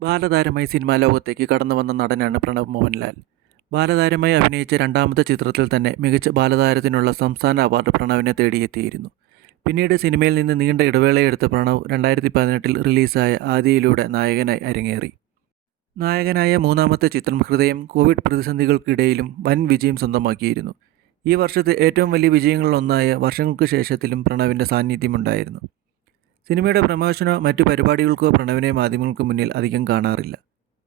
ബാലതാരമായി cinema ലോകത്തേക്ക് കടന്നു വന്ന നടനാണ് പ്രണവ് മോഹൻലാൽ. ബാലതാരമായി അഭിനയിച്ച രണ്ടാമത്തെ ചിത്രത്തിൽ തന്നെ മികച്ച ബാലതാരത്തിനുള്ള സംസ്ഥാന അവാർഡ് പ്രണവിനെ തേടിയെത്തിയിരുന്നു. പിന്നീട് സിനിമയിൽ നിന്ന് നീണ്ട ഇടവേളയെടുത്ത പ്രണവ് രണ്ടായിരത്തി പതിനെട്ടിൽ റിലീസായ ആദിയിലൂടെ നായകനായി അരങ്ങേറി. നായകനായ മൂന്നാമത്തെ ചിത്രം ഹൃദയം കോവിഡ് പ്രതിസന്ധികൾക്കിടയിലും വൻ വിജയം സ്വന്തമാക്കിയിരുന്നു. ഈ വർഷത്തെ ഏറ്റവും വലിയ വിജയങ്ങളിലൊന്നായ വർഷങ്ങൾക്ക് ശേഷത്തിലും പ്രണവിന്റെ സാന്നിധ്യമുണ്ടായിരുന്നു. സിനിമയുടെ പ്രമോഷനോ മറ്റു പരിപാടികൾക്കോ പ്രണവിനെ മാധ്യമങ്ങൾക്ക് മുന്നിൽ അധികം കാണാറില്ല.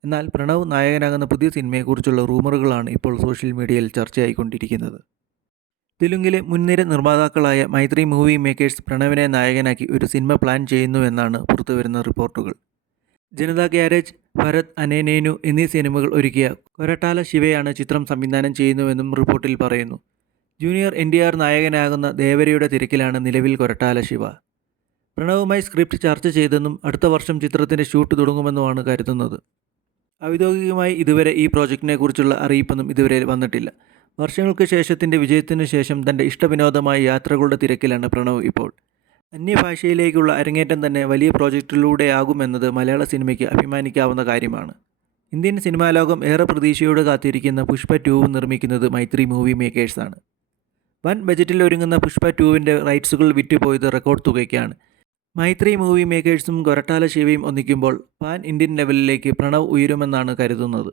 എന്നാൽ പ്രണവ് നായകനാകുന്ന പുതിയ സിനിമയെക്കുറിച്ചുള്ള റൂമറുകളാണ് ഇപ്പോൾ സോഷ്യൽ മീഡിയയിൽ ചർച്ചയായിക്കൊണ്ടിരിക്കുന്നത്. തെലുങ്കിലെ മുൻനിര നിർമ്മാതാക്കളായ മൈത്രി മൂവി മേക്കേഴ്സ് പ്രണവിനെ നായകനാക്കി ഒരു സിനിമ പ്ലാൻ ചെയ്യുന്നുവെന്നാണ് പുറത്തുവരുന്ന റിപ്പോർട്ടുകൾ. ജനതാ ഗ്യാരേജ് ഭരത് അനേനേനു എന്നീ സിനിമകൾ ഒരുക്കിയ കൊരട്ടാല ശിവയാണ് ചിത്രം സംവിധാനം ചെയ്യുന്നുവെന്നും റിപ്പോർട്ടിൽ പറയുന്നു. ജൂനിയർ എൻ ഡി ആർ നായകനാകുന്ന ദേവരയുടെ തിരക്കിലാണ് നിലവിൽ കൊരട്ടാല ശിവ. പ്രണവുമായി സ്ക്രിപ്റ്റ് ചർച്ച ചെയ്തെന്നും അടുത്ത വർഷം ചിത്രത്തിന്റെ ഷൂട്ട് തുടങ്ങുമെന്നുമാണ് കരുതുന്നത്. ഔദ്യോഗികമായി ഇതുവരെ ഈ പ്രോജക്റ്റിനെ കുറിച്ചുള്ള അറിയിപ്പൊന്നും ഇതുവരെ വന്നിട്ടില്ല. വർഷങ്ങൾക്ക് ശേഷത്തിന്റെ വിജയത്തിനു ശേഷം തന്റെ ഇഷ്ടവിനോദമായ യാത്രകളുടെ തിരക്കിലാണ് പ്രണവ് ഇപ്പോൾ. അന്യഭാഷയിലേക്കുള്ള അരങ്ങേറ്റം തന്നെ വലിയ പ്രോജക്റ്റിലൂടെയാകുമെന്നത് മലയാള സിനിമയ്ക്ക് അഭിമാനിക്കാവുന്ന കാര്യമാണ്. ഇന്ത്യൻ സിനിമാ ലോകം ഏറെ പ്രതീക്ഷയോട് കാത്തിരിക്കുന്ന പുഷ്പ ടൂവും നിർമ്മിക്കുന്നത് മൈത്രി മൂവി മേക്കേഴ്സാണ്. വൻ ബജറ്റിൽ ഒരുങ്ങുന്ന പുഷ്പ ടൂവിന്റെ റൈറ്റ്സുകൾ വിറ്റുപോയത് റെക്കോർഡ് തുകയ്ക്കാണ്. മൈത്രി മൂവി മേക്കേഴ്സും കൊരട്ടാല ശിവയും ഒന്നിക്കുമ്പോൾ പാൻ ഇന്ത്യൻ ലെവലിലേക്ക് പ്രണവ് ഉയരുമെന്നാണ് കരുതുന്നത്.